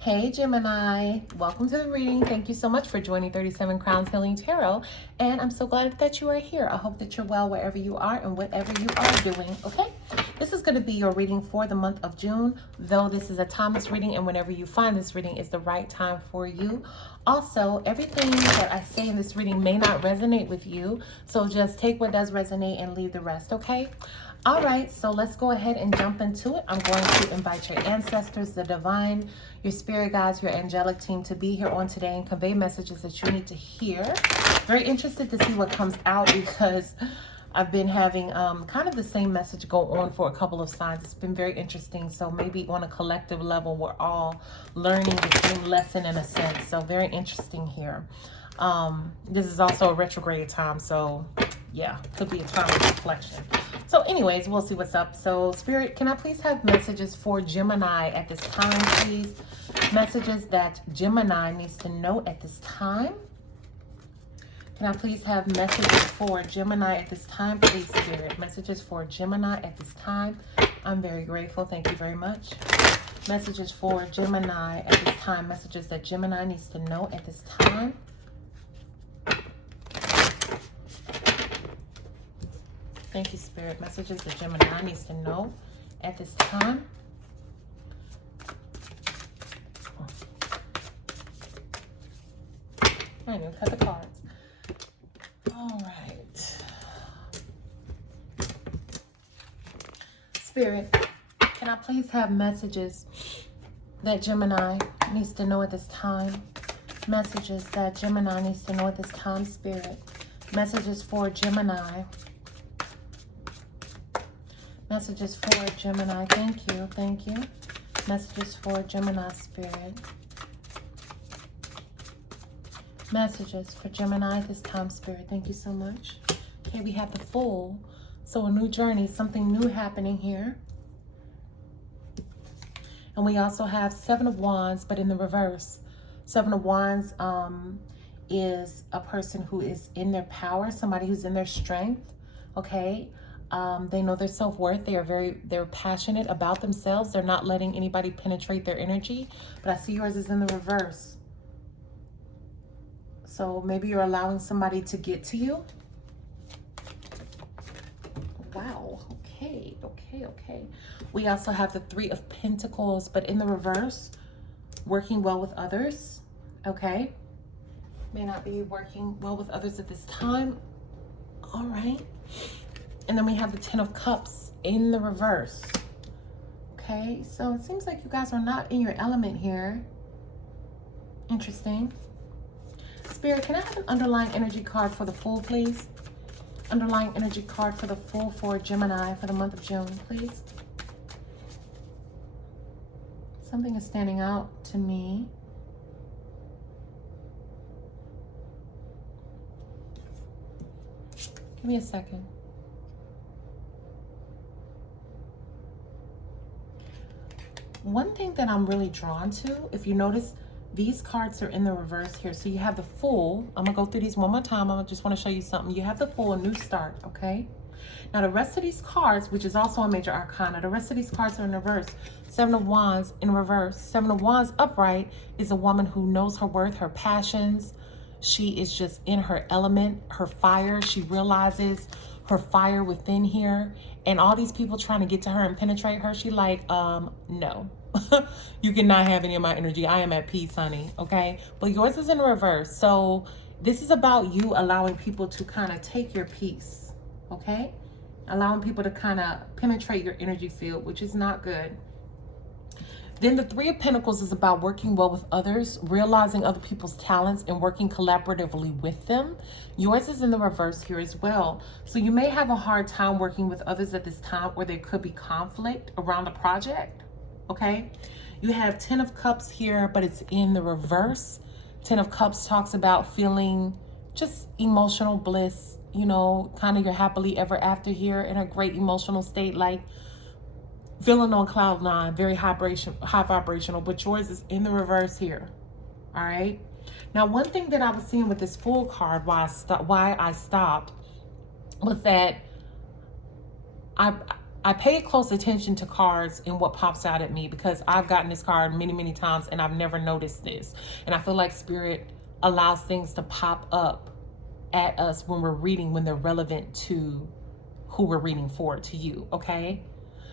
Hey Gemini, welcome to the reading. Thank you so much for joining 37 Crowns Healing Tarot. And I'm so glad that you are here. I hope that you're well wherever you are and whatever you are doing, okay? This is going to be your reading for the month of June, though this is a timeless reading, and whenever you find this reading is the right time for you. Also, everything that I say in this reading may not resonate with you, so just take what does resonate and leave the rest, okay? All right, so let's go ahead and jump into it. I'm going to invite your ancestors, the divine, your spirit guides, your angelic team to be here on today and convey messages that you need to hear. Very interested to see what comes out because I've been having kind of the same message go on for a couple of signs. It's been very interesting. So maybe on a collective level, we're all learning the same lesson in a sense. So very interesting here. This is also a retrograde time. So yeah, could be a time of reflection. So anyways, we'll see what's up. So Spirit, can I please have messages for Gemini at this time, please? Messages that Gemini needs to know at this time. Can I please have messages for Gemini at this time, please, Spirit? Messages for Gemini at this time. I'm very grateful. Thank you very much. Messages for Gemini at this time. Messages that Gemini needs to know at this time. Thank you, Spirit. Messages that Gemini needs to know at this time. I didn't even cut the cards. All right. Spirit, can I please have messages that Gemini needs to know at this time? Messages that Gemini needs to know at this time, Spirit. Messages for Gemini. Messages for Gemini. Thank you. Thank you. Messages for Gemini, Spirit. Messages for Gemini this time, Spirit. Thank you so much. Okay, we have the Fool. So a new journey, something new happening here. And we also have Seven of Wands, but in the reverse. Seven of Wands is a person who is in their power, somebody who's in their strength, okay? They know their self-worth. They're passionate about themselves. They're not letting anybody penetrate their energy. But I see yours is in the reverse. So maybe you're allowing somebody to get to you. Wow. Okay. We also have the Three of Pentacles, but in the reverse. Working well with others. Okay. May not be working well with others at this time. All right. And then we have the Ten of Cups in the reverse. Okay. So it seems like you guys are not in your element here. Interesting. Spirit, can I have an underlying energy card for the Fool, please? Underlying energy card for the Fool for Gemini for the month of June, please. Something is standing out to me. Give me a second. One thing that I'm really drawn to, if you notice, these cards are in the reverse here. So you have the Fool. I'm going to go through these one more time. I just want to show you something. You have the Fool, a new start, okay? Now, the rest of these cards, which is also a major arcana, the rest of these cards are in reverse. Seven of Wands in reverse. Seven of Wands upright is a woman who knows her worth, her passions. She is just in her element, her fire. She realizes her fire within here. And all these people trying to get to her and penetrate her, she like, no. You cannot have any of my energy. I am at peace, honey. Okay. But yours is in reverse. So this is about you allowing people to kind of take your peace. Okay. Allowing people to kind of penetrate your energy field, which is not good. Then the Three of Pentacles is about working well with others, realizing other people's talents and working collaboratively with them. Yours is in the reverse here as well. So you may have a hard time working with others at this time, or there could be conflict around a project. Okay, you have Ten of Cups here, but it's in the reverse. Ten of Cups talks about feeling just emotional bliss, you know, kind of your happily ever after here in a great emotional state, like feeling on cloud nine, very high vibrational, but yours is in the reverse here. All right. Now, one thing that I was seeing with this Fool card, why I stopped, was that I pay close attention to cards and what pops out at me, because I've gotten this card many, many times and I've never noticed this. And I feel like Spirit allows things to pop up at us when we're reading, when they're relevant to who we're reading for, to you, okay?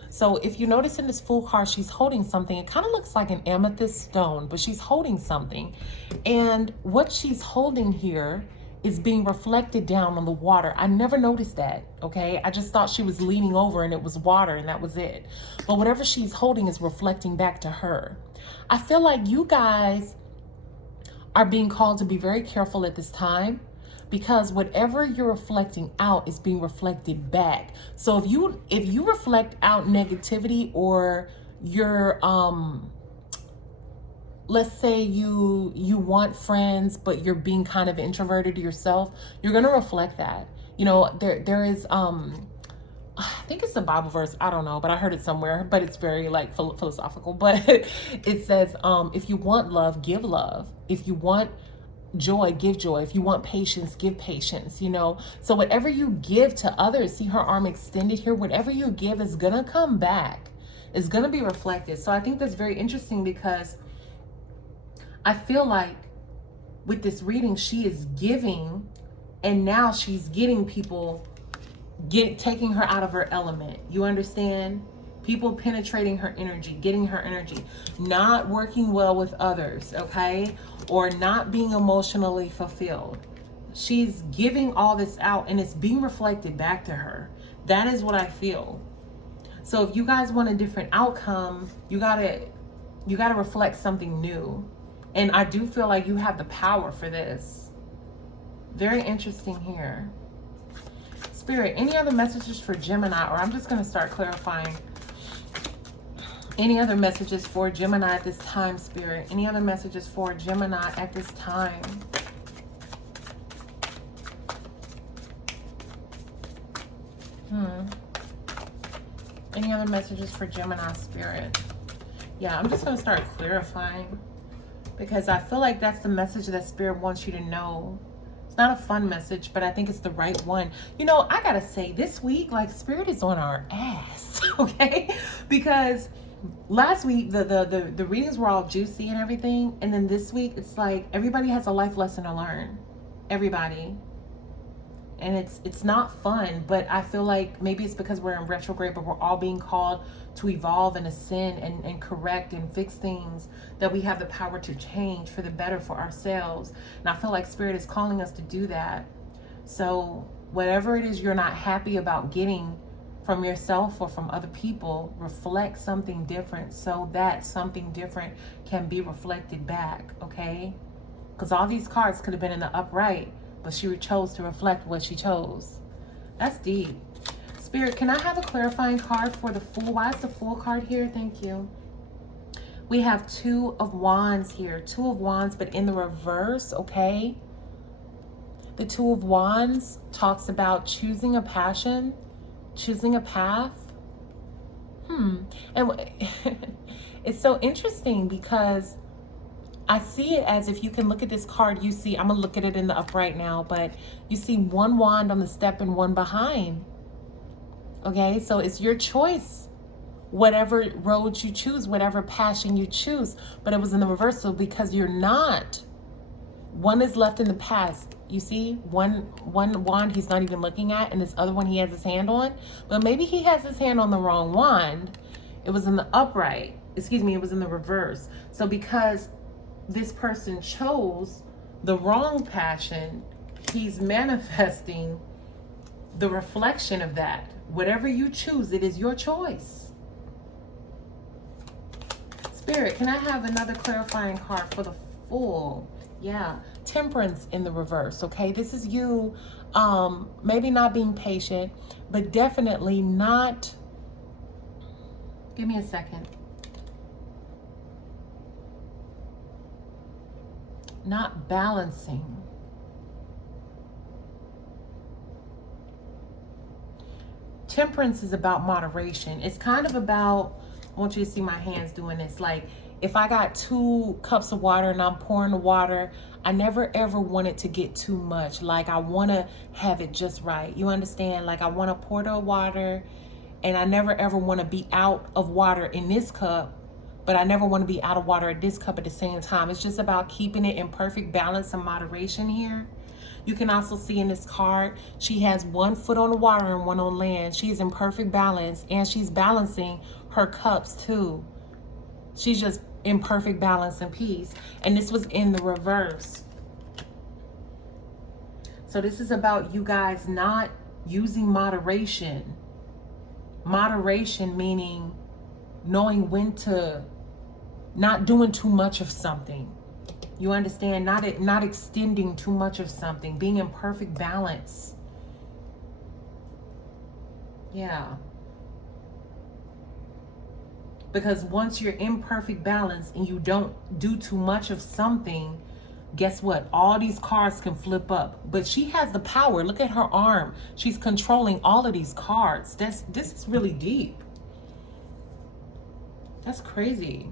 So if you notice in this Fool card, she's holding something. It kind of looks like an amethyst stone, but she's holding something. And what she's holding here is being reflected down on the water. I never noticed that, okay? I just thought she was leaning over and it was water and that was it. But whatever she's holding is reflecting back to her. I feel like you guys are being called to be very careful at this time, because whatever you're reflecting out is being reflected back. So if you reflect out negativity, or you're let's say you want friends but you're being kind of introverted yourself, you're going to reflect that. You know, there is I think it's a Bible verse, I don't know, but I heard it somewhere, but it's very like philosophical, but it says if you want love, give love. If you want joy, give joy. If you want patience, give patience, you know. So whatever you give to others, see her arm extended here, whatever you give is gonna come back. It's gonna be reflected. So I think that's very interesting, because I feel like with this reading, she is giving, and now she's getting people, taking her out of her element. You understand? People penetrating her energy, getting her energy, not working well with others, okay? Or not being emotionally fulfilled. She's giving all this out and it's being reflected back to her. That is what I feel. So if you guys want a different outcome, you gotta reflect something new. And I do feel like you have the power for this. Very interesting here. Spirit, any other messages for Gemini? Or I'm just gonna start clarifying. Any other messages for Gemini at this time, Spirit? Any other messages for Gemini at this time? Any other messages for Gemini, Spirit? Yeah, I'm just going to start clarifying, because I feel like that's the message that Spirit wants you to know. It's not a fun message, but I think it's the right one. You know, I got to say, this week, like, Spirit is on our ass, okay? Because last week the readings were all juicy and everything, and then this week it's like everybody has a life lesson to learn, everybody, and it's not fun. But I feel like maybe it's because we're in retrograde, but we're all being called to evolve and ascend and correct and fix things that we have the power to change for the better for ourselves. And I feel like Spirit is calling us to do that. So whatever it is you're not happy about getting from yourself or from other people, reflect something different so that something different can be reflected back, okay? Because all these cards could have been in the upright, but she chose to reflect what she chose. That's deep. Spirit, can I have a clarifying card for the Fool? Why is the Fool card here? Thank you. We have Two of Wands here. Two of Wands, but in the reverse, okay? The Two of Wands talks about choosing a passion, choosing a path. And it's so interesting, because I see it as, if you can look at this card, you see, I'm gonna look at it in the upright now, but you see one wand on the step and one behind. Okay, so it's your choice, whatever road you choose, whatever passion you choose. But it was in the reversal, because you're not. One is left in the past. You see, one wand he's not even looking at, and this other one he has his hand on. But maybe he has his hand on the wrong wand. It was in the upright. Excuse me, it was in the reverse. So because this person chose the wrong passion, he's manifesting the reflection of that. Whatever you choose, it is your choice. Spirit, can I have another clarifying card for the Fool? Yeah, Temperance in the reverse, okay? This is you maybe not being patient, but definitely not, give me a second, not balancing. Temperance is about moderation. It's kind of about, I want you to see my hands doing this, like if I got 2 cups of water and I'm pouring the water, I never ever want it to get too much. Like I want to have it just right. You understand? Like I want to pour the water And I never ever want to be out of water in this cup, but I never want to be out of water at this cup at the same time. It's just about keeping it in perfect balance and moderation here. You can also see in this card, she has one foot on the water and one on land. She's in perfect balance, and she's balancing her cups too. She's just in perfect balance and peace. And this was in the reverse. So this is about you guys not using moderation. Moderation meaning knowing when to, not doing too much of something. You understand? Not extending too much of something. Being in perfect balance. Yeah. Because once you're in perfect balance and you don't do too much of something, guess what? All these cards can flip up. But she has the power. Look at her arm. She's controlling all of these cards. This is really deep. That's crazy.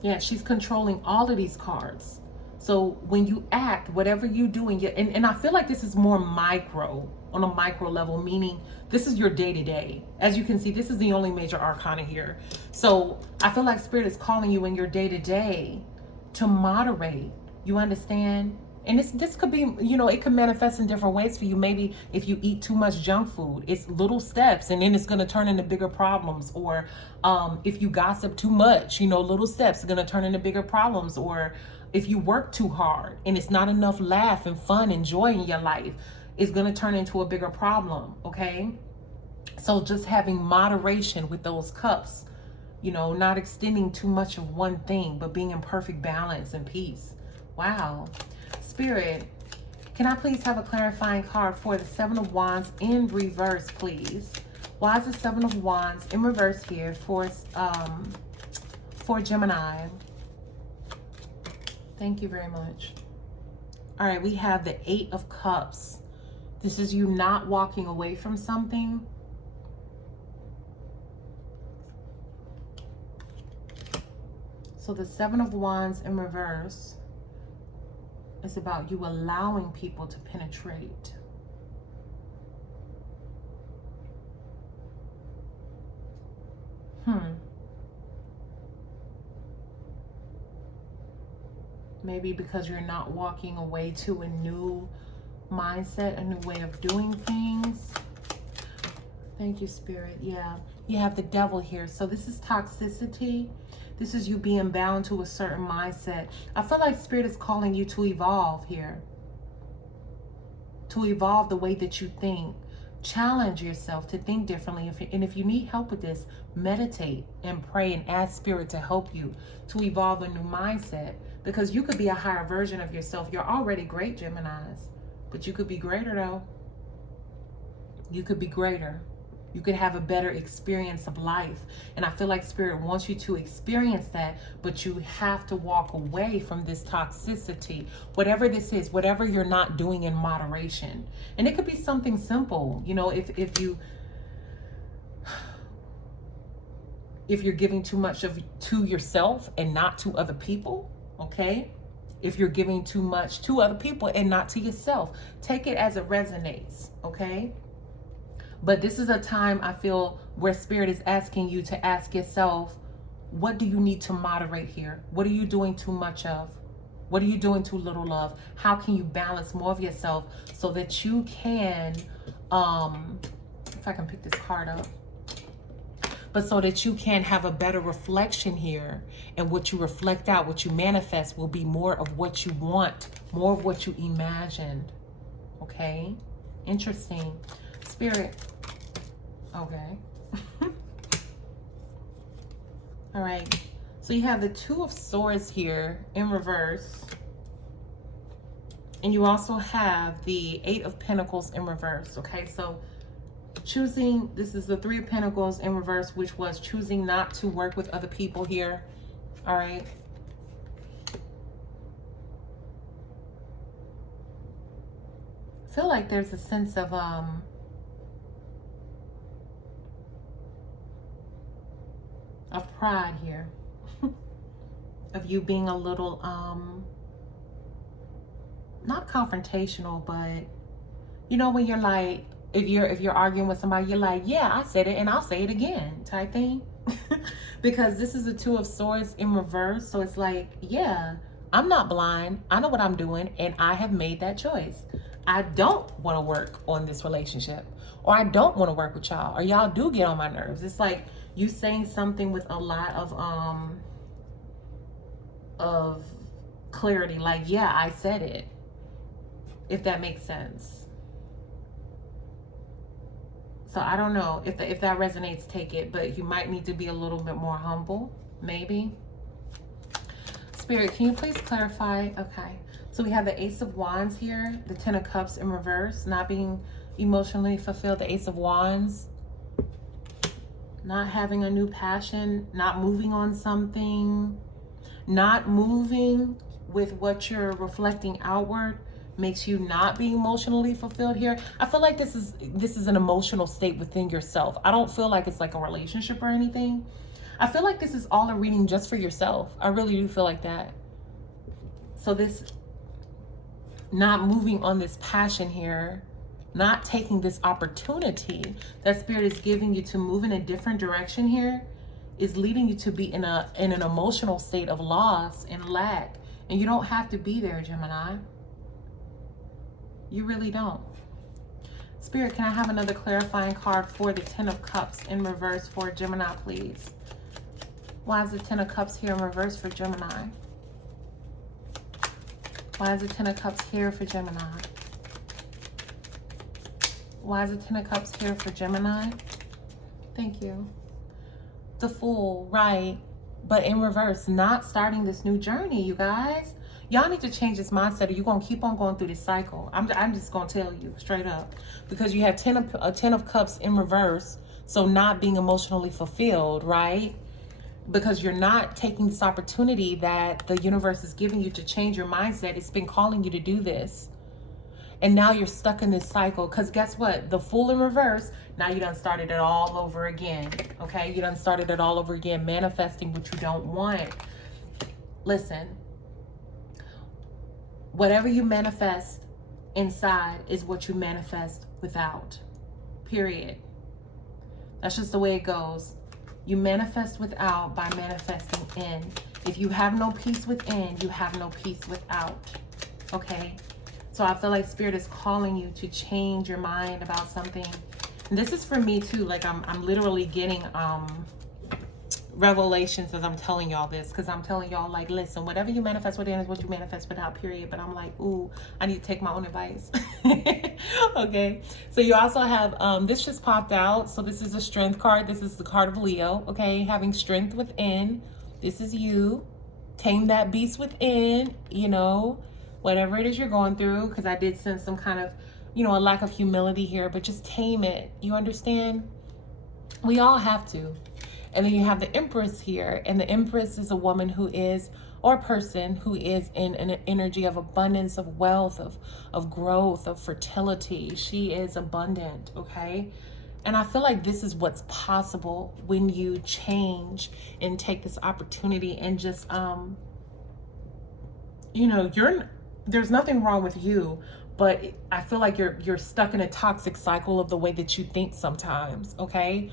Yeah, she's controlling all of these cards. So when you act, whatever you do, and I feel like this is more micro, on a micro level, meaning this is your day-to-day. As you can see, this is the only major arcana here. So I feel like Spirit is calling you in your day-to-day to moderate. You understand? And this could be, it could manifest in different ways for you. Maybe if you eat too much junk food, it's little steps and then it's going to turn into bigger problems. Or if you gossip too much, little steps are going to turn into bigger problems. Or if you work too hard and it's not enough laugh and fun and joy in your life, it's going to turn into a bigger problem. Okay. So just having moderation with those cups, not extending too much of one thing, but being in perfect balance and peace. Wow. Spirit, can I please have a clarifying card for the Seven of Wands in reverse, please? Why is the Seven of Wands in reverse here for Gemini? Thank you very much. All right, we have the Eight of Cups. This is you not walking away from something. So the Seven of Wands in reverse. It's about you allowing people to penetrate. Maybe because you're not walking away to a new mindset, a new way of doing things. Thank you, Spirit. Yeah, you have the Devil here. So this is toxicity. This is you being bound to a certain mindset. I feel like Spirit is calling you to evolve here. To evolve the way that you think. Challenge yourself to think differently. And if you need help with this, meditate and pray and ask Spirit to help you to evolve a new mindset. Because you could be a higher version of yourself. You're already great, Geminis. But you could be greater, though. You could be greater. You could have a better experience of life. And I feel like Spirit wants you to experience that, but you have to walk away from this toxicity. Whatever this is, whatever you're not doing in moderation. And it could be something simple. If you're giving too much to yourself and not to other people, okay? If you're giving too much to other people and not to yourself, take it as it resonates, okay? But this is a time, I feel, where Spirit is asking you to ask yourself, what do you need to moderate here? What are you doing too much of? What are you doing too little of? How can you balance more of yourself so that you can, if I can pick this card up, but so that you can have a better reflection here, and what you reflect out, what you manifest will be more of what you want, more of what you imagined. Okay? Interesting. Spirit. Okay. All right. So you have the Two of Swords here in reverse. And you also have the Eight of Pentacles in reverse. Okay. So choosing, this is the Three of Pentacles in reverse, which was choosing not to work with other people here. All right. I feel like there's a sense of pride here. Of you being a little not confrontational, but when you're like, If you're arguing with somebody, you're like, yeah, I said it and I'll say it again type thing. Because this is the Two of Swords in reverse. So it's like, yeah, I'm not blind. I know what I'm doing and I have made that choice. I don't want to work on this relationship, or I don't want to work with y'all, or y'all do get on my nerves. It's like you saying something with a lot of clarity, like, yeah, I said it, if that makes sense. So I don't know if that resonates, take it, but you might need to be a little bit more humble, maybe. Spirit, can you please clarify? Okay, so we have the Ace of Wands here, the Ten of Cups in reverse, not being emotionally fulfilled, the Ace of Wands, not having a new passion, not moving on something, not moving with what you're reflecting outward, makes you not be emotionally fulfilled here. I feel like this is an emotional state within yourself. I don't feel like it's like a relationship or anything. I feel like this is all a reading just for yourself. I really do feel like that. So this not moving on this passion here, not taking this opportunity that Spirit is giving you to move in a different direction here, is leading you to be in an emotional state of loss and lack. And you don't have to be there, Gemini. You really don't. Spirit, can I have another clarifying card for the Ten of Cups in reverse for Gemini, please? Why is the Ten of Cups here in reverse for Gemini? Why is the Ten of Cups here for Gemini? Why is the Ten of Cups here for Gemini? Thank you. The Fool, right? But in reverse, not starting this new journey, you guys. Y'all need to change this mindset, or you're going to keep on going through this cycle. I'm just going to tell you straight up. Because you have a Ten of Cups in reverse, so not being emotionally fulfilled, right? Because you're not taking this opportunity that the universe is giving you to change your mindset. It's been calling you to do this. And now you're stuck in this cycle. Because guess what? The Fool in reverse, now you done started it all over again. Okay? You done started it all over again, manifesting what you don't want. Listen. Whatever you manifest inside is what you manifest without. Period. That's just the way it goes. You manifest without by manifesting in. If you have no peace within, you have no peace without. Okay? So I feel like Spirit is calling you to change your mind about something. And this is for me too. Like I'm literally getting revelations as I'm telling y'all this, because I'm telling y'all, like, listen, whatever you manifest within is what you manifest without, period. But I'm like, ooh, I need to take my own advice. Okay, so you also have this just popped out. So this is a strength card. This is the card of Leo. Okay, having strength within. This is you. Tame that beast within, you know, whatever it is you're going through, because I did sense some kind of, you know, a lack of humility here, but just tame it. You understand? We all have to. And then you have the Empress here, and the Empress is a woman who is, or a person who is in an energy of abundance, of wealth, of growth, of fertility. She is abundant, okay? And I feel like this is what's possible when you change and take this opportunity and just, you know, there's nothing wrong with you, but I feel like you're stuck in a toxic cycle of the way that you think sometimes, okay?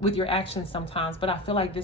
With your actions sometimes, but I feel like this